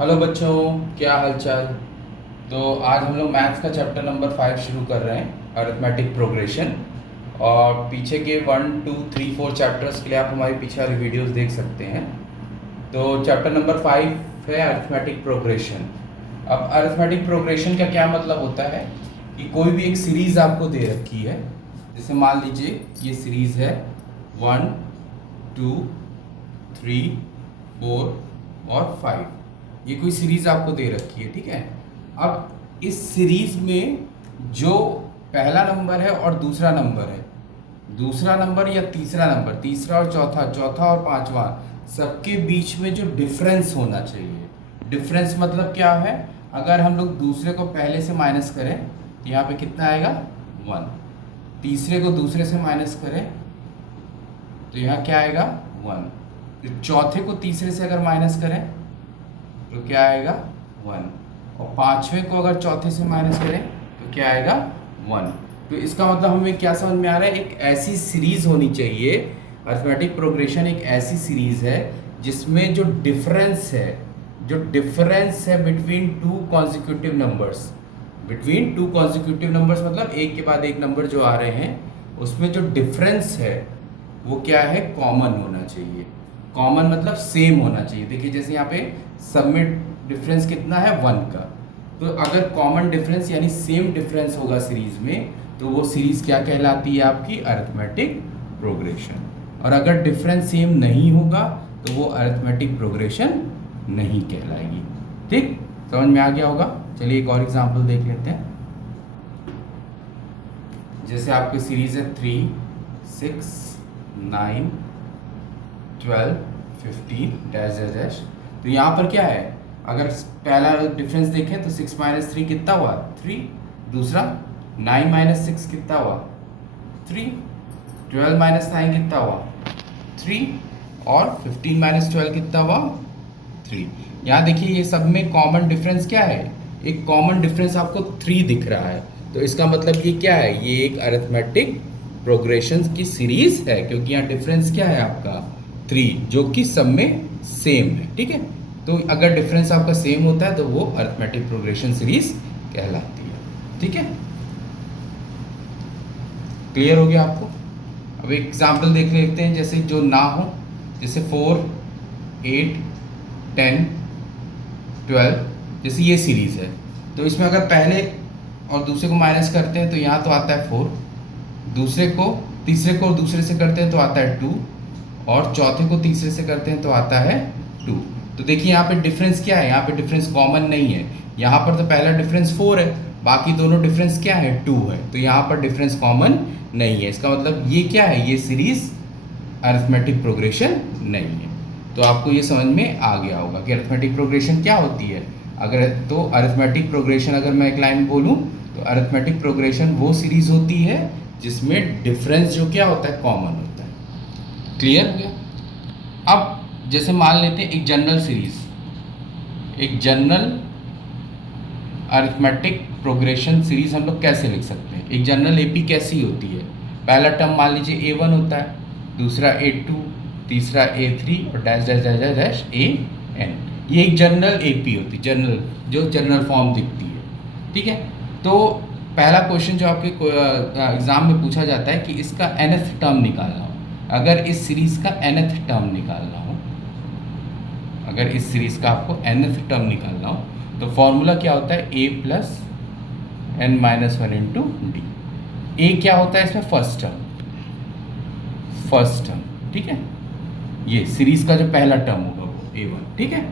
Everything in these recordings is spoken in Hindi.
हेलो बच्चों, क्या हालचाल। तो आज हम लोग मैथ्स का चैप्टर नंबर 5 शुरू कर रहे हैं, अरिथमेटिक प्रोग्रेशन। और पीछे के 1 2 3 4 चैप्टर्स के लिए आप हमारी पीछे वाली वीडियोस देख सकते हैं। तो चैप्टर नंबर 5 है अरिथमेटिक प्रोग्रेशन। अब अरिथमेटिक प्रोग्रेशन का क्या मतलब होता है कि कोई भी एक सीरीज आपको दे रखी है। जैसे मान लीजिए ये सीरीज है 1 2 3 4 और 5। ये कोई सीरीज आपको दे रखी है, ठीक है। अब इस सीरीज में जो पहला नंबर है और दूसरा नंबर है, दूसरा नंबर या तीसरा नंबर, तीसरा और चौथा, चौथा और पांचवा, सबके बीच में जो डिफरेंस होना चाहिए। डिफरेंस मतलब क्या है? अगर हम लोग दूसरे को पहले से माइनस करें तो यहाँ पे कितना आएगा 1। तीसरे को दूसरे से माइनस करें तो यहाँ क्या आएगा 1। तो चौथे को तीसरे से अगर माइनस करें तो क्या आएगा 1। और पांचवें को अगर चौथे से माइनस करें तो क्या आएगा 1। तो इसका मतलब हमें क्या समझ में आ रहा है? एक ऐसी सीरीज होनी चाहिए। अरिथमेटिक प्रोग्रेशन एक ऐसी सीरीज है जिसमें जो डिफरेंस है, बिटवीन टू कॉन्जिक्यूटिव नंबर्स, मतलब एक के बाद एक नंबर जो आ रहे हैं, उसमें जो डिफरेंस है वो क्या है? कॉमन होना चाहिए। कॉमन मतलब सेम होना चाहिए। देखिए जैसे यहाँ पे सब में डिफरेंस कितना है 1 का। तो अगर कॉमन डिफरेंस यानी सेम डिफरेंस होगा सीरीज में, तो वो सीरीज क्या कहलाती है? आपकी अरिथमेटिक प्रोग्रेशन। और अगर डिफरेंस सेम नहीं होगा तो वो अरिथमेटिक प्रोग्रेशन नहीं कहलाएगी। ठीक, समझ में आ गया होगा। चलिए एक और एग्जांपल देख लेते हैं। जैसे आपकी सीरीज है 3 6 9 12 15 डैश डैश डैश। तो यहाँ पर क्या है? अगर पहला डिफरेंस देखें तो 6 माइनस 3 कितना हुआ? 3। दूसरा 9 माइनस 6 कितना हुआ? 3। 12 माइनस 9 कितना हुआ? 3। और 15 माइनस 12 कितना हुआ? 3। यहाँ देखिए ये सब में कॉमन डिफरेंस क्या है? एक कॉमन डिफरेंस आपको 3 दिख रहा है। तो इसका मतलब ये क्या है? ये एक अरिथमेटिक प्रोग्रेशन की सीरीज है, क्योंकि यहाँ डिफरेंस क्या है आपका 3, जो कि सब में सेम है। ठीक है, तो अगर डिफरेंस आपका सेम होता है तो वो अरिथमेटिक प्रोग्रेशन सीरीज कहलाती है। ठीक है, क्लियर हो गया आपको। अब एक एग्जाम्पल देख लेते हैं, जैसे जो ना हो, जैसे 4 8 10 12, जैसे ये सीरीज है। तो इसमें अगर पहले और दूसरे को माइनस करते हैं तो यहाँ तो आता है 4, दूसरे को तीसरे को दूसरे से करते हैं तो आता है 2, और चौथे को तीसरे से करते हैं तो आता है 2। तो देखिए यहाँ पे डिफरेंस क्या है? यहाँ पे डिफरेंस कॉमन नहीं है। यहाँ पर तो पहला डिफरेंस 4 है, बाकी दोनों डिफरेंस क्या है? 2 है। तो यहाँ पर डिफरेंस कॉमन नहीं है। इसका मतलब ये क्या है? ये सीरीज अरिथमेटिक प्रोग्रेशन नहीं है। तो आपको ये समझ में आ गया होगा कि अरिथमेटिक प्रोग्रेशन क्या होती है। अगर तो अरिथमेटिक प्रोग्रेशन अगर मैं एक लाइन बोलूँ तो अरिथमेटिक प्रोग्रेशन वो सीरीज होती है जिसमें डिफरेंस जो क्या होता है? कॉमन होता है। क्लियर हो गया। अब जैसे मान लेते हैं एक जनरल सीरीज, एक जनरल अरिथमेटिक प्रोग्रेशन सीरीज हम लोग कैसे लिख सकते हैं? एक जनरल एपी कैसी होती है? पहला टर्म मान लीजिए A1 होता है, दूसरा A2, तीसरा A3 और dash dash dash dash dash AN। ये एक जनरल एपी होती है, जनरल जो जनरल फॉर्म दिखती है। ठीक है, तो पहला क्वेश्चन जो आपके एग्जाम में पूछा जाता है कि इसका nth टर्म निकालना हो। अगर इस सीरीज का nth टर्म निकालना हो, अगर इस सीरीज का आपको nth टर्म निकालना हो तो फॉर्मूला क्या होता है? a plus n minus 1 into D. A क्या होता है इसमें? फर्स्ट टर्म, ठीक है। ये सीरीज का जो पहला टर्म होगा वो A1, ठीक है।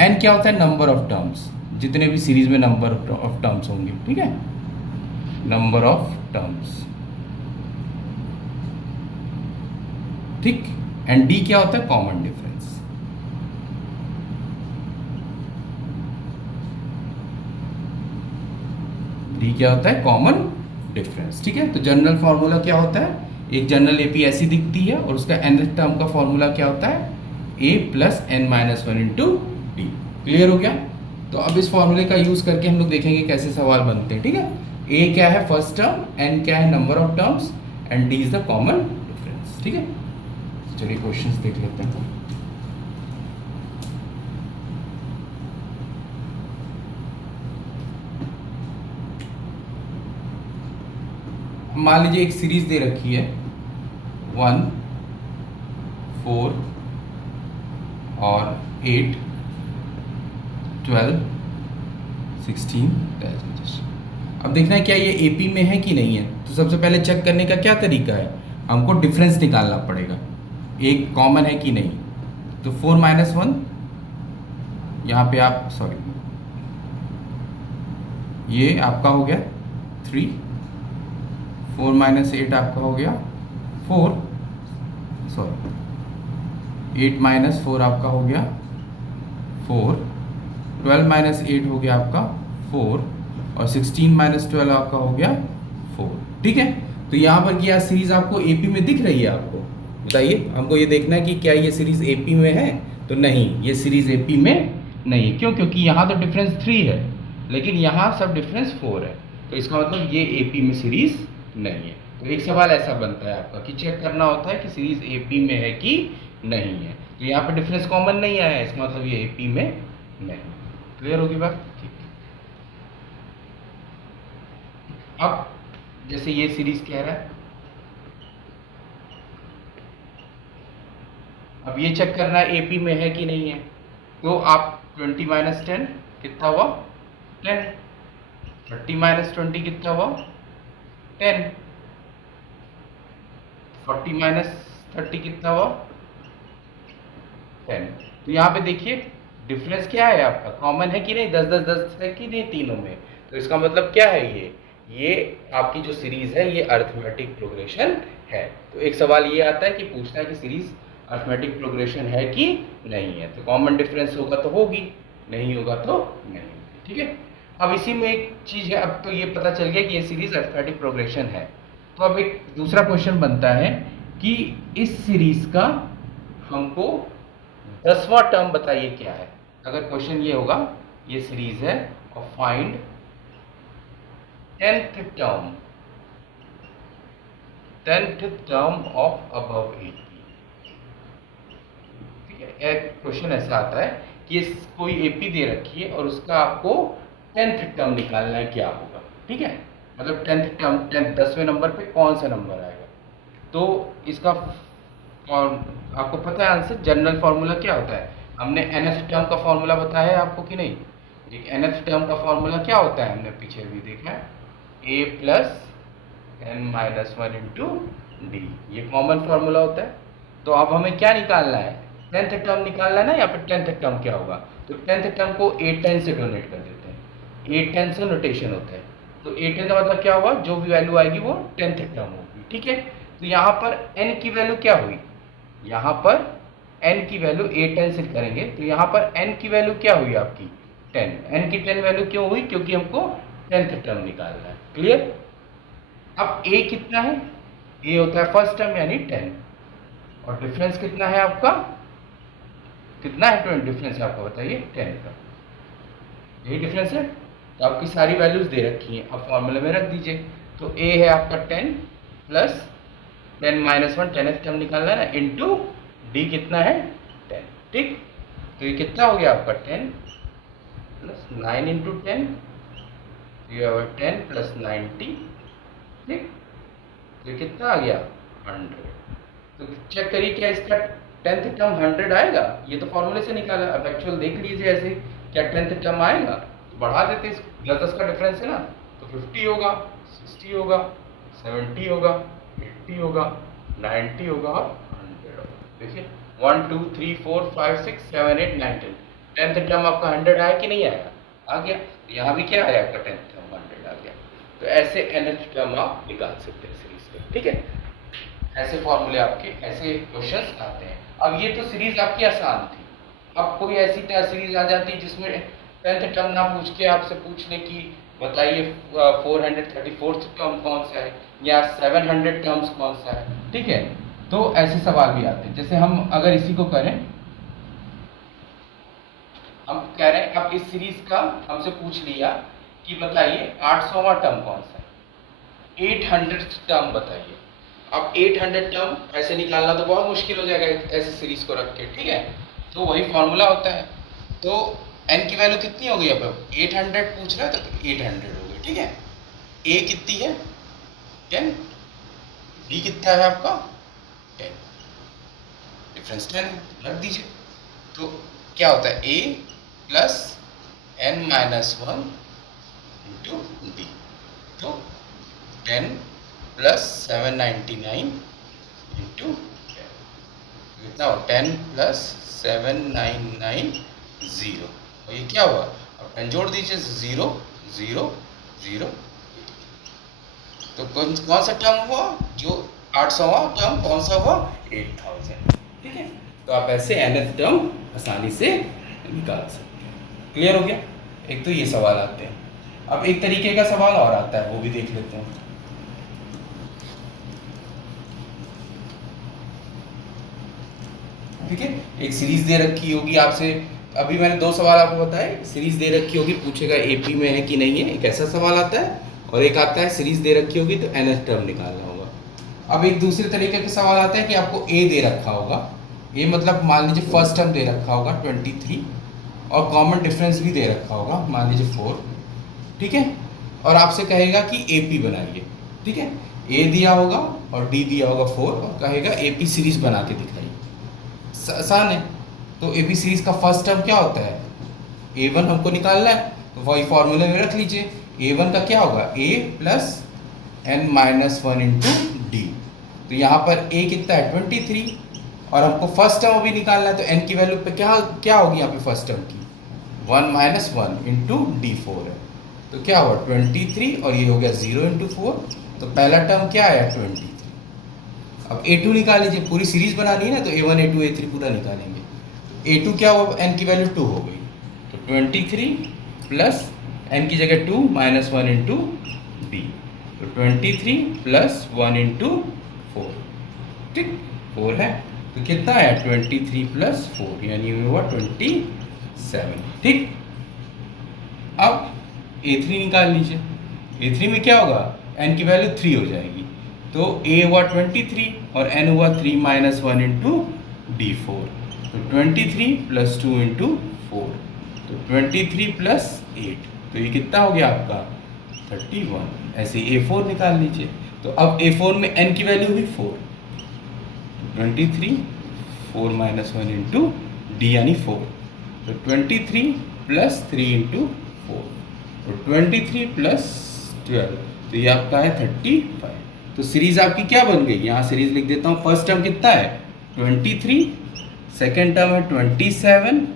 n क्या होता है? नंबर ऑफ टर्म्स, जितने भी सीरीज में नंबर ऑफ टर्म्स होंगे, ठीक है, नंबर ऑफ टर्म्स, ठीक। एंड डी क्या होता है? Common difference. डी क्या होता है? कॉमन डिफरेंस, ठीक है। तो जनरल फॉर्मूला क्या होता है? एक जनरल एपी ऐसी दिखती है और उसका nth टर्म का फॉर्मूला क्या होता है? a plus n minus 1 into D. Clear हो गया। तो अब इस फॉर्मूले का यूज करके हम लोग देखेंगे कैसे सवाल बनते हैं, ठीक है। a क्या है? फर्स्ट टर्म, n क्या है? Number of terms, and d is the common difference, ठीक है। चलिए क्वेश्चंस देख लेते हैं। मान लीजिए एक सीरीज दे रखी है 1 4 और 8 12 16। अब देखना है क्या ये एपी में है कि नहीं है। तो सबसे पहले चेक करने का क्या तरीका है, हमको डिफरेंस निकालना पड़ेगा, एक कॉमन है कि नहीं। तो 4 - 1 यहाँ पे आप ये आपका हो गया 3, 4 - 8 आपका हो गया 4, 8 - 4 आपका हो गया 4, 12 - 8 हो गया आपका 4 और 16 - 12 आपका हो गया 4। ठीक है, तो यहाँ पर क्या सीरीज आपको एपी में दिख रही है? आपको बताइए, हमको ये देखना है कि क्या ये सीरीज एपी में है। तो नहीं, ये सीरीज एपी में नहीं। क्यों? क्योंकि यहाँ तो डिफरेंस 3 है लेकिन यहाँ सब डिफरेंस 4 है, तो इसका मतलब ये एपी में सीरीज नहीं है। तो एक सवाल ऐसा बनता है आपका कि चेक करना होता है कि सीरीज एपी में है कि नहीं है। तो यहाँ पे डिफरेंस कॉमन नहीं आया है, इसका मतलब ये एपी में नहीं। क्लियर होगी बात? ठीक। अब जैसे ये सीरीज कह रहा है, अब ये चेक करना है एपी में है कि नहीं है। तो आप 20 - 10 कितना हुआ 10, 30 - 20 कितना हुआ 10, 40 - 30 कितना हुआ 10। तो यहाँ पे देखिए डिफरेंस क्या है आपका, कॉमन है कि नहीं, 10 10 10 है कि नहीं तीनों में। तो इसका मतलब क्या है, ये आपकी जो सीरीज है ये अरिथमेटिक प्रोग्रेशन है। तो एक सवाल ये आता है कि पूछता है कि सीरीज अरिथमेटिक प्रोग्रेशन है कि नहीं है। तो कॉमन डिफरेंस होगा तो होगी, नहीं होगा तो नहीं होगी। ठीक है, अब इसी में एक चीज़ है, अब तो ये पता चल गया कि ये सीरीज अरिथमेटिक प्रोग्रेशन है। तो अब एक दूसरा क्वेश्चन बनता है कि इस सीरीज का हमको 10वां टर्म बताइए क्या है। अगर क्वेश्चन ये होगा, ये सीरीज है और find 10th term of above AP. ठीक है, एक क्वेश्चन ऐसा आता है कि कोई एपी दे रखी है और उसका आपको 10th टर्म निकालना है, क्या होगा। ठीक है, मतलब 10th टर्म 10वें नंबर पे कौन सा नंबर आएगा। तो इसका आपको पता है आंसर, जनरल फार्मूला क्या होता है। हमने nth टर्म का फार्मूला बताया है आपको कि नहीं। nth टर्म का फार्मूला क्या होता है, हमने पीछे भी देखा है, a + n - 1 × d, ये कॉमन फार्मूला होता है। तो अब हमें क्या निकालना है, 10th टर्म निकालना है ना। यहाँ पे 10th टर्म क्या होगा, तो 10th टर्म को 810 से डोनेट कर देते हैं, 810 से नोटेशन होता है। तो 810 का मतलब क्या हुआ, जो भी वैल्यू आएगी वो 10th टर्म होगी। ठीक है, तो यहाँ पर n की वैल्यू क्या हुई, यहाँ पर n की वैल्यू 810 से करेंगे तो यहाँ पर n की वैल्यू क्या हुई आपकी 10। n की 10 वैल्यू क्यों हुई, क्योंकि हमको 10th टर्म निकालना है। क्लियर। अब a कितना है, a होता है फर्स्ट टर्म यानी 10, और डिफरेंस कितना है आपका, कितना है 20 डिफरेंस आपका बताइए 10 का, यही डिफरेंस है। तो आपकी सारी वैल्यूज दे रखी हैं, अब फॉर्मूले में रख दीजिए। तो a है आपका 10 + 10 - 1 10th टर्म निकालना है ना, इंटू d कितना है 10। ठीक, तो ये कितना हो गया आपका 10 + 9 × 10, ये 10 + 90। ठीक, तो ये कितना आ गया 100। तो चेक करिए क्या इसका 10th टर्म 100 आएगा, ये तो फॉर्मूले से निकाला। अब एक्चुअल देख लीजिए ऐसे, क्या 10th टर्म आएगा, तो बढ़ा देते, 10 का डिफरेंस है ना, तो 50 होगा, 60 होगा, 70 होगा, 80 होगा, 90 होगा और 100 होगा। देखिए 1 2 3 4 5 6 7 8 9 10, 10th टर्म आपका 100 आया कि नहीं आया, आ गया। यहाँ भी क्या आया आपका 10th टर्म 100 आ गया। तो ऐसे nth टर्म आप निकाल सकते हैं सीरीज का। ठीक है, ऐसे फॉर्मूले आपके, ऐसे क्वेश्चंस आते हैं। अब ये तो सीरीज आपकी आसान थी, अब कोई ऐसी सीरीज आ जाती है जिसमें 10th टर्म ना पूछ के आपसे पूछ ले कि बताइए 434th टर्म कौन सा है या 700 टर्म्स कौन सा है। ठीक है, तो ऐसे सवाल भी आते हैं। जैसे हम अगर इसी को करें, हम कह रहे हैं अब इस सीरीज का हमसे पूछ लिया कि बताइए 800वां टर्म कौन सा है, 800th टर्म बताइए। अब 800 टर्म ऐसे निकालना तो बहुत मुश्किल हो जाएगा ऐसे सीरीज को रख के। ठीक है, तो वही फॉर्मूला होता है। तो n की वैल्यू कितनी हो गई, अब 800 पूछ रहा है तो 800 हो गई। ठीक है, a कितनी है 10, b कितना है आपका 10, डिफरेंस 10 है, रख दीजिए। तो क्या होता है a plus n minus 1 into D, तो 10 प्लस 799 इंटू कितना हो 10 प्लस 799 और ये क्या हुआ, अब 10 जोड़ दीजिए 0 0 0, तो कौन सा टर्म हुआ जो 800वां टर्म, कौन सा हुआ 8000। ठीक है, तो आप ऐसे nth टर्म आसानी से निकाल सकते हैं। क्लियर हो गया। एक तो ये सवाल आते हैं। अब एक तरीके का सवाल और आता है, वो भी देख लेते हैं। ठीक है, एक सीरीज दे रखी होगी आपसे, अभी मैंने 2 सवाल आपको बताए, सीरीज दे रखी होगी, पूछेगा एपी में है कि नहीं है, एक ऐसा सवाल आता है, और एक आता है सीरीज दे रखी होगी तो nth टर्म निकालना होगा। अब एक दूसरे तरीके का सवाल आता है कि आपको ए दे रखा होगा, ए मतलब मान लीजिए फर्स्ट टर्म दे रखा होगा 23 और कॉमन डिफरेंस भी दे रखा होगा मान लीजिए 4। ठीक है, और आपसे कहेगा कि एपी बनाइए। ठीक है, ए दिया होगा और डी दिया होगा 4 और कहेगा एपी सीरीज बना के दिखाइए। आसान है। तो ए बी सीरीज का फर्स्ट टर्म क्या होता है, a1 हमको निकालना है, तो वही फॉर्मूले में रख लीजिए। a1 का क्या होगा a plus n minus 1 into D, तो यहाँ पर a कितना है 23 और हमको फर्स्ट टर्म अभी निकालना है, तो n की वैल्यू पे क्या होगी यहाँ पे फर्स्ट टर्म की 1 माइनस 1 इंटू डी 4 है, तो क्या हुआ 23 और ये हो गया 0 इंटू 4, तो पहला टर्म क्या आया 23। अब a2 निकाल लीजिए, पूरी सीरीज बनानी है ना, तो a1 a2 a3 पूरा निकालेंगे। a2 क्या हुआ, n की वैल्यू 2 हो गई, तो 23 प्लस n की जगह 2 माइनस 1 इंटू डी, तो 23 प्लस 1 इंटू 4। ठीक, 4 है, तो कितना आया 23 प्लस 4 यानी हुआ 27। ठीक, अब a3 निकाल लीजिए, a3 में क्या होगा n की वैल्यू 3 हो जाएगी, तो a हुआ 23 और n हुआ 3 माइनस 1 इंटू डी 4, तो 23 प्लस 2 इंटू 4, तो 23 प्लस 8, तो ये कितना हो गया आपका 31। ऐसे a4 निकाल लीजिए, तो अब a4 में n की वैल्यू हुई 4, 23 4 माइनस 1 इंटू डी यानी 4, तो 23 प्लस 3 इंटू 4, तो 23 प्लस 12, तो ये आपका है 35। तो सीरीज आपकी क्या बन गई, यहाँ सीरीज लिख देता हूँ। फर्स्ट टर्म कितना है 23, सेकेंड टर्म है 27,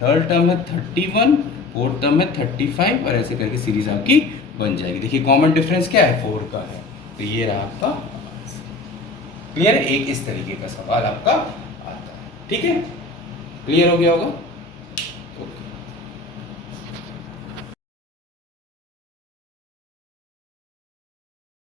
थर्ड टर्म है 31, फोर्थ टर्म है 35 और ऐसे करके सीरीज आपकी बन जाएगी। देखिए कॉमन डिफरेंस क्या है 4 का है, तो ये रहा आपका। क्लियर है, एक इस तरीके का सवाल आपका आता है। ठीक है, क्लियर हो गया होगा।